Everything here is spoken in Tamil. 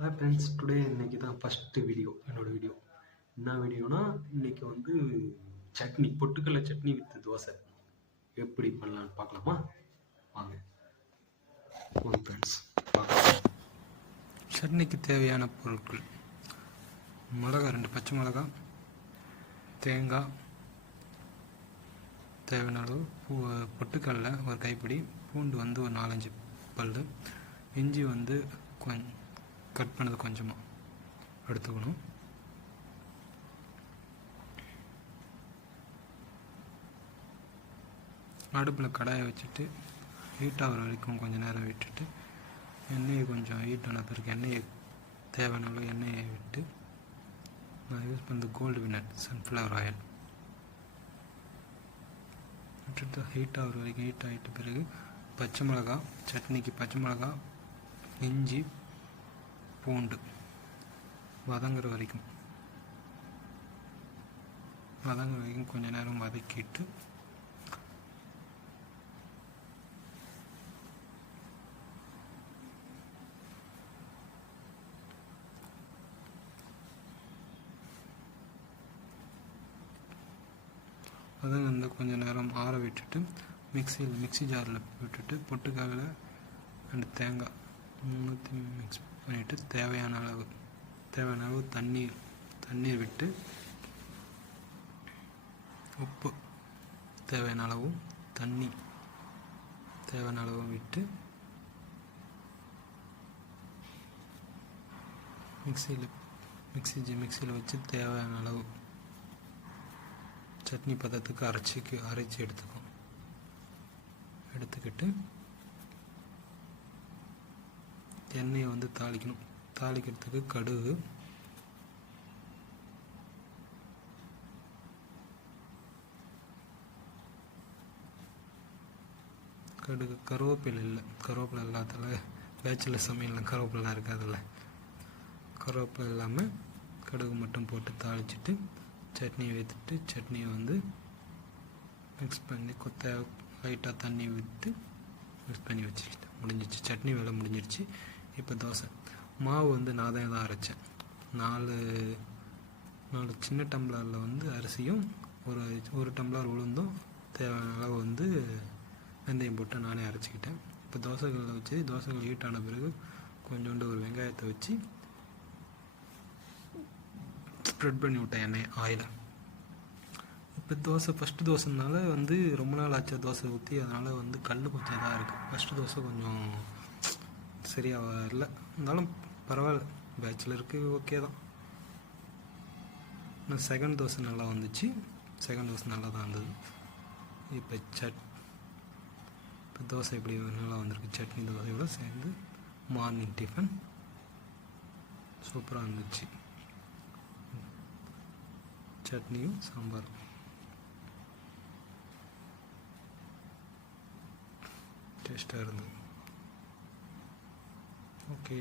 ஹாய் ஃப்ரெண்ட்ஸ் டுடே இன்னைக்கு தான் ஃபஸ்ட்டு வீடியோ என்னோடய வீடியோ என்ன வீடியோனா இன்றைக்கி வந்து சட்னி பொட்டுக்கடலை சட்னி வித் தோசை. எப்படி பண்ணலான்னு பார்க்கலாமா? வாங்க. ஒரு ஃப்ரெண்ட்ஸ் பார்க்கலாம். சட்னிக்கு தேவையான பொருட்கள். மிளகா ரெண்டு பச்சை மிளகா தேங்காய் தேவையான அளவு பூ பொட்டுக்கடலை ஒரு கைப்பிடி பூண்டு வந்து ஒரு நாலஞ்சு பல் இஞ்சி வந்து கொஞ்சம் கட் பண்ணது கொஞ்சமாக எடுத்துக்கணும். அடுப்பில் கடாயை வச்சுட்டு ஹீட் ஆகிற வரைக்கும் கொஞ்சம் நேரம் விட்டுட்டு எண்ணெயை கொஞ்சம் ஹீட் ஆன பிறகு எண்ணெயை தேவையான அளவு எண்ணெயை விட்டு நான் யூஸ் பண்ணுறது கோல்டு வினட் சன்ஃப்ளவர் ஆயில் விட்டுட்டு ஹீட் ஆகிற வரைக்கும் ஹீட் ஆகிட்ட பிறகு பச்சை மிளகா சட்னிக்கு பச்சை மிளகா இஞ்சி பூண்டு. வதங்குற வரைக்கும். வதங்குற வரைக்கும் கொஞ்ச நேரம் வதக்கிட்டு வதங்க கொஞ்ச நேரம் ஆற விட்டுட்டு மிக்சியில் மிக்சி ஜாரில் விட்டுட்டு பொட்டுக்காவில் ரெண்டு தேங்காய் மூணுத்தையும் மிக்ஸ் பண்ணிவிட்டு தேவையான அளவு தேவையான அளவு தண்ணீர் தண்ணீர் விட்டு உப்பு தேவையான அளவும் தண்ணி தேவையான அளவும் விட்டு மிக்சியில் மிக்சி மிக்சியில் வச்சு தேவையான அளவு சட்னி பதத்துக்கு அரைச்சிக்கு அரைச்சி எடுத்துக்கும். எடுத்துக்கிட்டு எண்ணெயை வந்து தாளிக்கணும். தாளிக்கிறதுக்கு கடுகு. கடுகு. கருவேப்பிலை இல்லை. கருவேப்பிலை இல்லாதால பேச்சில் சமையலில் கருவேப்பிலாம் இருக்காதுல்ல. கருவேப்பிலை இல்லாமல் கடுகு மட்டும் போட்டு தாளிச்சிட்டு சட்னியை வைத்துட்டு சட்னியை வந்து மிக்ஸ் பண்ணி கொத்த லைட்டாக தண்ணி விட்டு மிக்ஸ் பண்ணி வச்சுக்கிட்டேன் முடிஞ்சிச்சு சட்னி வேலை முடிஞ்சிருச்சு. இப்போ தோசை. மாவு வந்து நான் தான் தான் அரைச்சேன். நாலு நாலு சின்ன டம்ளரில் வந்து அரிசியும் ஒரு ஒரு டம்ளர் உளுந்தும் தேவையான அளவு வந்து வெந்தயம் போட்டு நானே அரைச்சிக்கிட்டேன். இப்போ தோசைகளில் வச்சு தோசைகள் ஹீட் ஆன பிறகு கொஞ்சோண்டு ஒரு வெங்காயத்தை வச்சு ஸ்ப்ரெட் பண்ணி விட்டேன் எண்ணெய் ஆயிலை இப்போ தோசை ஃபஸ்ட்டு தோசைனால வந்து ரொம்ப நாள் ஆச்சா தோசை ஊற்றி அதனால் வந்து கல் கொஞ்சம் இதாக இருக்குது ஃபஸ்ட்டு தோசை கொஞ்சம் சரியாக இல்லை இருந்தாலும் பரவாயில்ல. பேச்சுலருக்கு ஓகே தான். ஆனால் செகண்ட் தோசை நல்லா வந்துச்சு. செகண்ட் தோசை நல்லா தான் இருந்தது. இப்போ சட் இப்போ தோசை இப்படி நல்லா வந்திருக்கு? சட்னி தோசையோட சேர்ந்து மார்னிங் டிஃபன் சூப்பராக இருந்துச்சு. சட்னியும் சாம்பாரும். டேஸ்ட்டாக இருந்தது. ஓகே